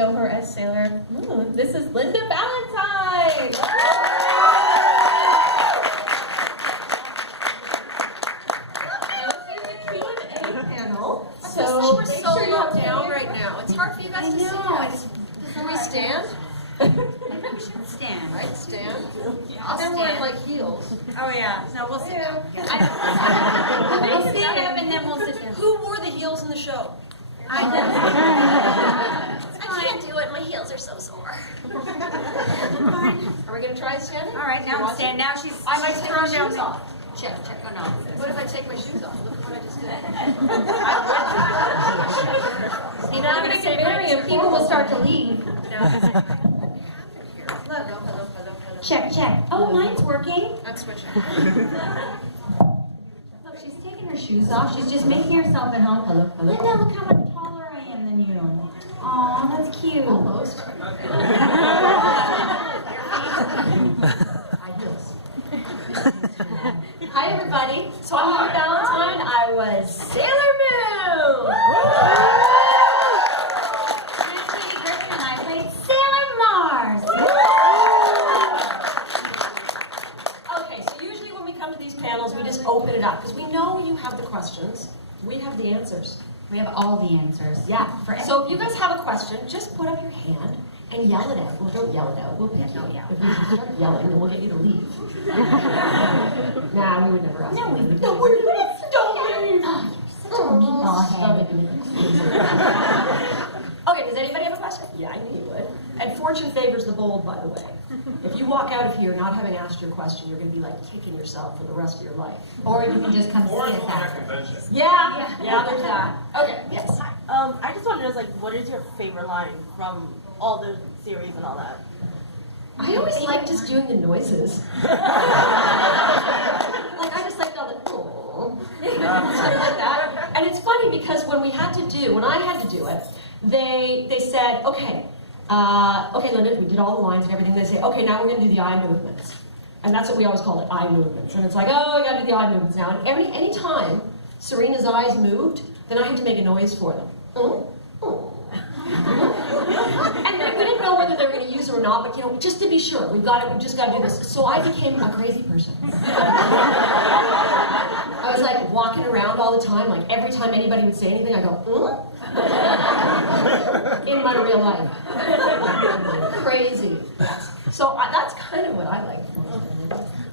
know her as Sailor Moon. This is Linda Valentine. So we're so low down right now. It's hard for you guys to see us. Can we stand? I think we should stand. Right, stand. I'll They're stand. wearing like heels. Oh yeah. No, we'll sit down. We'll stand up and then we'll sit down. Who wore the heels in the show? I can't do it. My heels are so sore. Are we gonna try standing? All right, now stand. Now she's. I might take my thrown down shoes the- off. Check. Oh no. What if I take my shoes off? Look what I just did. See, now I'm going to get very and people will start to leave. Hello. Check. Oh, mine's working. That's switching. Look, she's taking her shoes off. She's just making herself at home. Hello. Linda, look how much taller I am than you. Aw, that's cute. Almost. Hi, everybody. So I'm Linda Valentine. I was Sailor Moon. I'm Katie Griffin and I played Sailor Mars. Okay, so usually when we come to these panels, we just open it up because we know you have the questions. We have the answers. We have all the answers. Yeah. So if you guys have a question, just put up your hand and yell it out. Well, don't yell it out. We'll pick you. If you start yelling, then we'll get you to leave. Nah, we would never ask. No, you. we would. No, we're not. Don't leave. Oh, you're such a meatball head. Okay, does anybody have a question? Yeah, I knew you would. And fortune favors the bold, by the way. If you walk out of here not having asked your question, you're going to be like kicking yourself for the rest of your life. Or you can just come see us after. Yeah, there's that. Okay, yes. I just wanted to know, like, what is your favorite line from all the series and all that? I always like just doing the noises. Like, I just like all the, oh, stuff like that. And it's funny because when I had to do it, they said, okay, Linda, we did all the lines and everything. They say, okay, now we're going to do the eye movements. And that's what we always call it, eye movements. And it's like, oh, you got to do the eye movements now. And any time Serena's eyes moved, then I had to make a noise for them. And we didn't know whether they were going to use it or not, but just to be sure, we just got to do this. So I became a crazy person. I was like walking around all the time, like every time anybody would say anything, I go, in my real life. Crazy. So that's kind of what I like.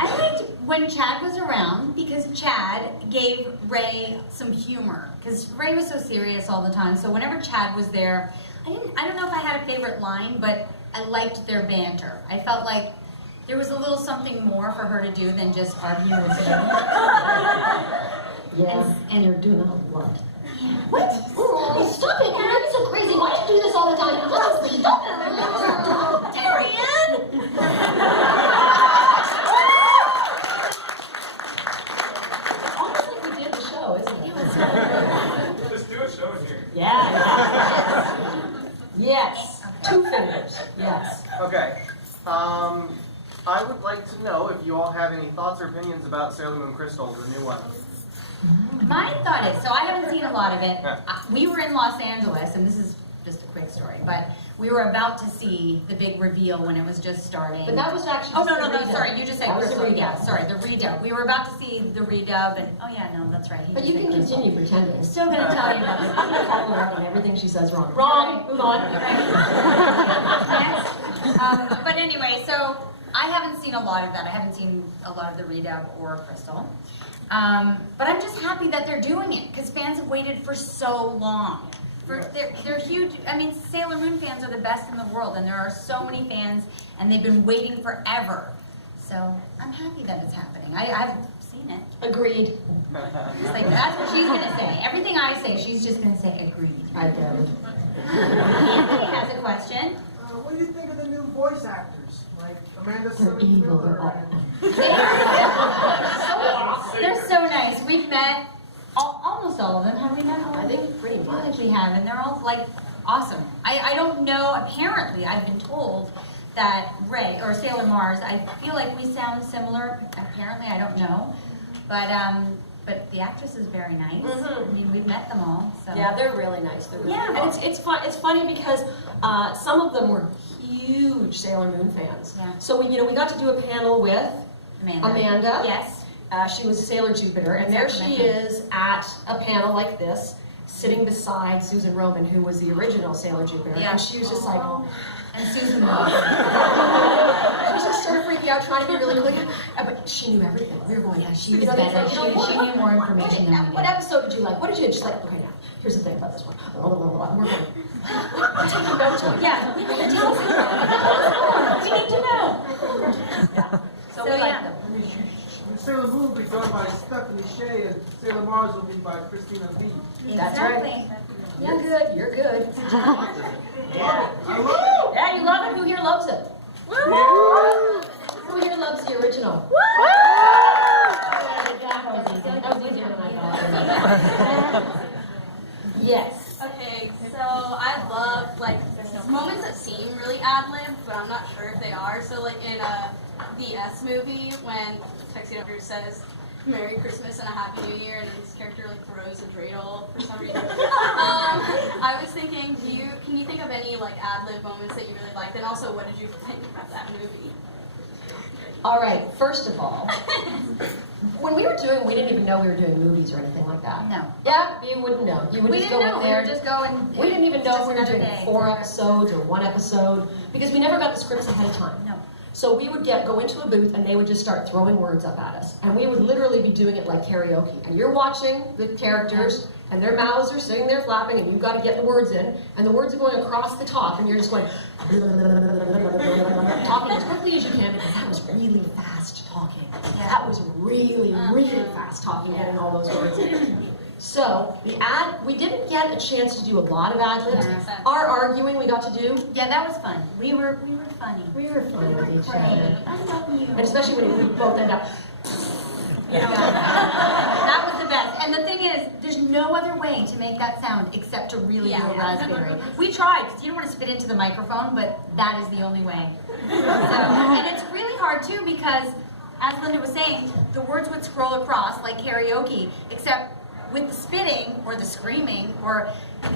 I liked when Chad was around because Chad gave Ray some humor. Because Ray was so serious all the time. So whenever Chad was there, I don't know if I had a favorite line, but I liked their banter. I felt like there was a little something more for her to do than just argue with him. Yeah, and you're doing that a lot. What? Oh, stop it! You're making so crazy. Why do you do this all the time? Stop it! Darian! Almost like we did the show, isn't it? Just do a show in here. Yeah. Yes. 2 fingers. Yes. Okay. I would like to know if you all have any thoughts or opinions about Sailor Moon Crystal, the new one. My thought is, so I haven't seen a lot of it. We were in Los Angeles, and this is just a quick story, but we were about to see the big reveal when it was just starting. But that was actually. Oh, no, sorry, you just said that was Crystal. the redub. Yeah, sorry, the redub. We were about to see the redub, and oh yeah, no, that's right. But you can continue pretending. Still gonna tell you about it. I'm gonna call her out on everything she says wrong. Wrong. Move on. Next. But anyway, so I haven't seen a lot of that. I haven't seen a lot of the redub or Crystal. But I'm just happy that they're doing it because fans have waited for so long. They're huge. I mean, Sailor Moon fans are the best in the world, and there are so many fans, and they've been waiting forever. So I'm happy that it's happening. I've seen it. Agreed. It's like that's what she's gonna say. Everything I say, she's just gonna say agreed. I get it. Anthony has a question. What do you think of the new voice actors? Like Amanda They're evil. They're all. They're so nice. We've met almost all of them. Have we met all of them? I think pretty I feel much. like we have, and they're all like awesome. I don't know. Apparently, I've been told that Ray or Sailor Mars. I feel like we sound similar. Apparently, I don't know, but but the actress is very nice. Mhm. I mean, we've met them all, so. Yeah, they're really nice. They're really Yeah. And it's fun. It's funny because some of them were huge Sailor Moon fans. Yeah. So we got to do a panel with Amanda. Yes. She was Sailor Jupiter, and there she is at a panel like this, sitting beside Susan Roman, who was the original Sailor Jupiter. Yeah. And she was just like, And Susan Moore. she was just sort of freaking out, trying to be really quick. But she knew everything. We were going, Yeah, she you was know, better. like, you know, She knew more information than we What did. episode did you like? What did you? She's like, okay, now here's the thing about this one. We're going. We're taking notes. Yeah. Tell us more. We need to know. Yeah. So we So, like yeah. them. I mean, Sailor Moon will be done by Stephanie Shea, and Sailor Mars will be by Christina V. That's right. Exactly. You're good. You're good. Yeah. I love it. Yeah, you love it. Who here loves it? Who here loves the original? That was easier than I thought. Yes. Okay, so I love like moments that seem really ad-lib, but I'm not sure if they are. So like in the S movie when Tuxedo Mask says Merry Christmas and a Happy New Year, and then his character like throws a dreidel for some reason. I was thinking, can you think of any like ad-lib moments that you really liked, and also what did you think about that movie? All right. First of all, when we didn't even know we were doing movies or anything like that. No. Yeah, you wouldn't know. You would We just didn't go know. in We there. were just going. We didn't even know if we were just doing another day. 4 episodes or 1 episode because we never got the scripts ahead of time. No. So we would go into a booth and they would just start throwing words up at us. And we would literally be doing it like karaoke. And you're watching the characters and their mouths are sitting there flapping and you've got to get the words in. And the words are going across the top and you're just going talking as quickly as you can because that was really fast talking. Yeah. That was really, really fast talking, getting all those words in. So we didn't get a chance to do a lot of ad libs. Yeah. Our arguing we got to do. Yeah, that was fun. We were funny. We were fun with each Great. other. I love you. And especially when we both end up. You know, that was the best. And the thing is, there's no other way to make that sound except to really do a raspberry. We tried, because you don't want to spit into the microphone, but that is the only way. So, and it's really hard too, because as Linda was saying, the words would scroll across like karaoke, except with the spitting or the screaming, or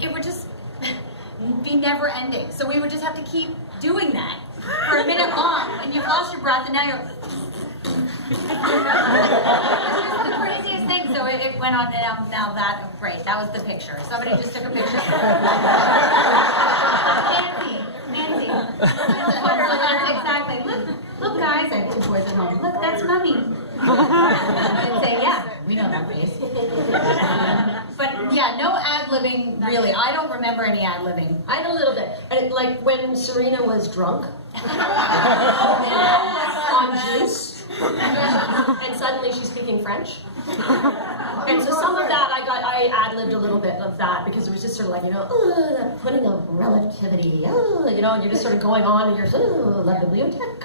it would just be never ending. So we would just have to keep doing that for a minute long, and you've lost your breath, and now you're. It's just the craziest thing. So it went on, and now that, great, that was the picture. Somebody just took a picture. Nancy. Exactly. Look, guys, I have 2 boys at home. Look, that's Mommy. And say, yeah, we know that face. But yeah, no ad-libbing, really. I don't remember any ad-libbing. I had a little bit. And like when Serena was drunk on juice, and suddenly she's speaking French. And so some of that I ad-libbed a little bit of that because it was just sort of like, that putting of relativity, and you're just sort of going on and you're la bibliothèque.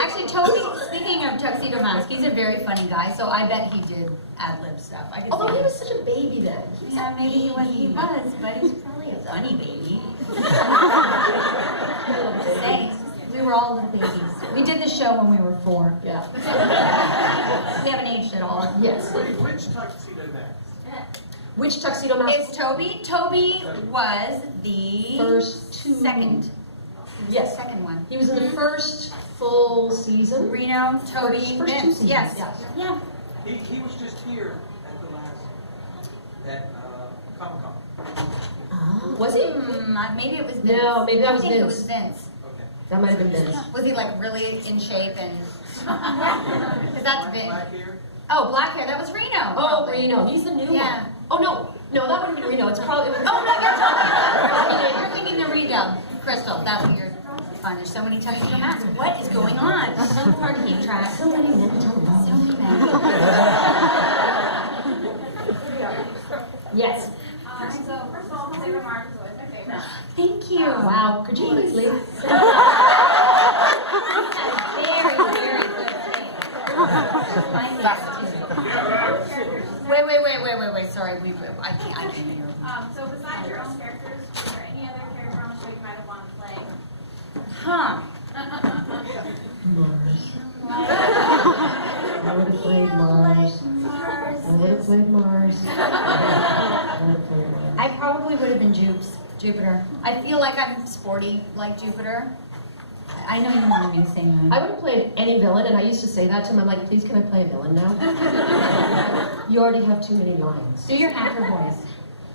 Actually, Toby, speaking of Tuxedo Mask, he's a very funny guy, so I bet he did ad-lib stuff. I could Although see he it. was such a baby then. Yeah, maybe he was, but he's probably a funny baby. Just saying. We were all little babies. We did the show when we were 4. Yeah. We haven't aged at all. Yes. Which tuxedo next? Which tuxedo mask? It's Toby. Toby was the First 2. second. Yes. Second one. He was in the first full season. Reno, Toby, First 2 Vince. seasons. Yes. Yeah. Yeah. He was just here at the last, at Comic-Con. Was he? Maybe it was Vince. No, maybe that was I think Vince. it was Vince. Okay. That might have been Vince. Was he like really in shape and? Because that's Vince. Black hair? Oh, black hair. That was Reno. Oh, probably. Reno. He's the new Yeah. one. Oh, no. No, that wouldn't be Reno. It's probably. Oh no, you're thinking the redub, Crystal. That's what you're. Fun. There's so many tuxedo masks. What is going on? Hard to keep track. So many mental So many men. Yes. So first of all, Sailor Mars is always my favorite. Thank you. Wow. Could you please leave? Very, very good. Wait. Sorry, I can't hear. So besides your own characters, is there any other character on the show you might have wanted to play? Huh. played Mars. I would have played Mars. I probably would have been Jupiter. I feel like I'm sporty like Jupiter. I know you wanted me to say that. I would have played any villain, and I used to say that to him. I'm like, please, can I play a villain now? You already have too many lines. Do your hacker voice.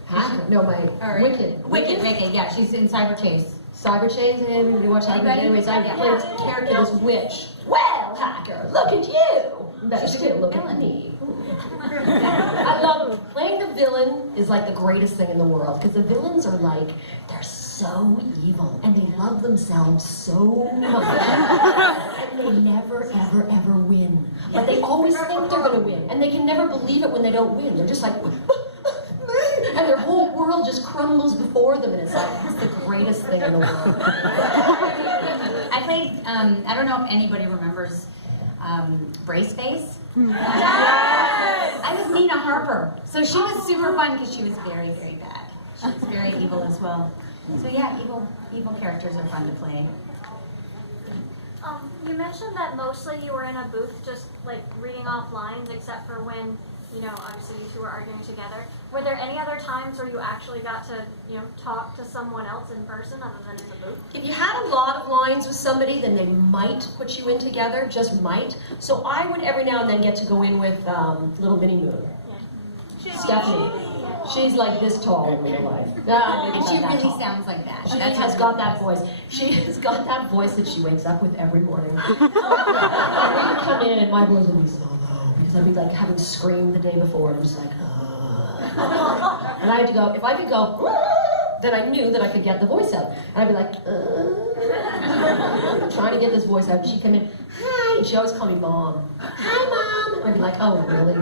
Hacker? No, my Wicked. Wicked, yeah, she's in Cyber Chase. Cyber Chase, everybody watch Hacker. Anybody? Anyways, I Yeah. played a character as Witch. Well, Hacker, look at you. Better She's a still good look villain. at me. I love playing the villain is like the greatest thing in the world because the villains are like they're so evil and they love themselves so much and they never ever ever win. But they always think they're gonna win and they can never believe it when they don't win. They're just like and their whole world just crumbles before them and it's like it's the greatest thing in the world. I played, I don't know if anybody remembers Braceface. I was Nina Harper. So she was super fun because she was very, very bad. She was very evil as well. So yeah, evil characters are fun to play. You mentioned that mostly you were in a booth just like reading off lines except for when, you know, obviously you two were arguing together. Were there any other times where you actually got to, you know, talk to someone else in person other than in the booth? If you had a lot of lines with somebody, then they might put you in together, just might. So I would every now and then get to go in with Little Minnie Moon. Stephanie. She's like this tall in real life. And she really sounds like that. She That's has her got real that voice. voice. She has got that voice that she wakes up with every morning. And we would come in and my voice would be so low because I'd be like having screamed the day before and I'm just like, and I had to go, if I could go, then I knew that I could get the voice out. And I'd be like, trying to get this voice out. And she'd come in, hi, and she always called me Mom. Hi, Mom. And I'd be like, oh, really? I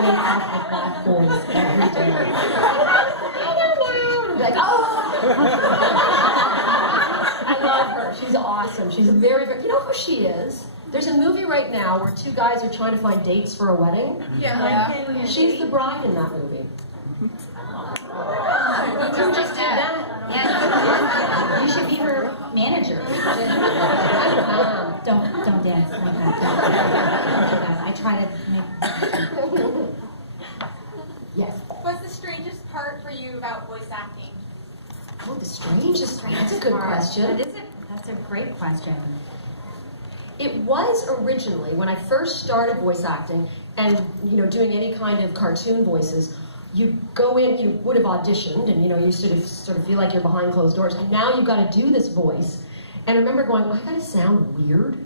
wake up with that voice every day. I don't know. And I'd be like, oh. I love her. She's awesome. She's very, very, you know who she is? There's a movie right now where two guys are trying to find dates for a wedding. Yeah. She's the bride in that movie. You just did that. Yeah. You should be her manager. Don't dance like that. Don't do that. I try to make. Yes. What's the strangest part for you about voice acting? Oh, the strangest. That's a good question. That's a great question. It was originally when I first started voice acting and doing any kind of cartoon voices. You go in, you would have auditioned, and you sort of feel like you're behind closed doors. And now you've got to do this voice. And I remember going, I got to sound weird.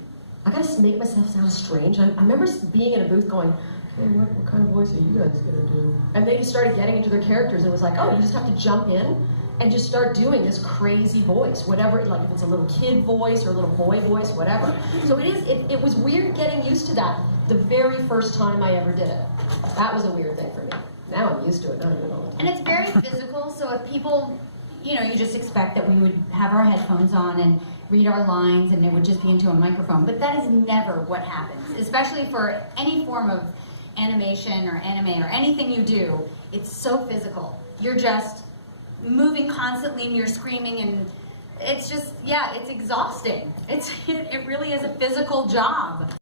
I got to make myself sound strange. I remember being in a booth going, okay, what kind of voice are you guys gonna do? And they just started getting into their characters. It was like, oh, you just have to jump in and just start doing this crazy voice, whatever, like if it's a little kid voice or a little boy voice, whatever. So it was weird getting used to that the very first time I ever did it. That was a weird thing for me. Now I'm used to it, now I do it all the time. And it's very physical, so if people, you just expect that we would have our headphones on and read our lines and it would just be into a microphone, but that is never what happens, especially for any form of animation or anime or anything you do. It's so physical. You're just moving constantly and you're screaming and it's just, yeah, it's exhausting. It really is a physical job.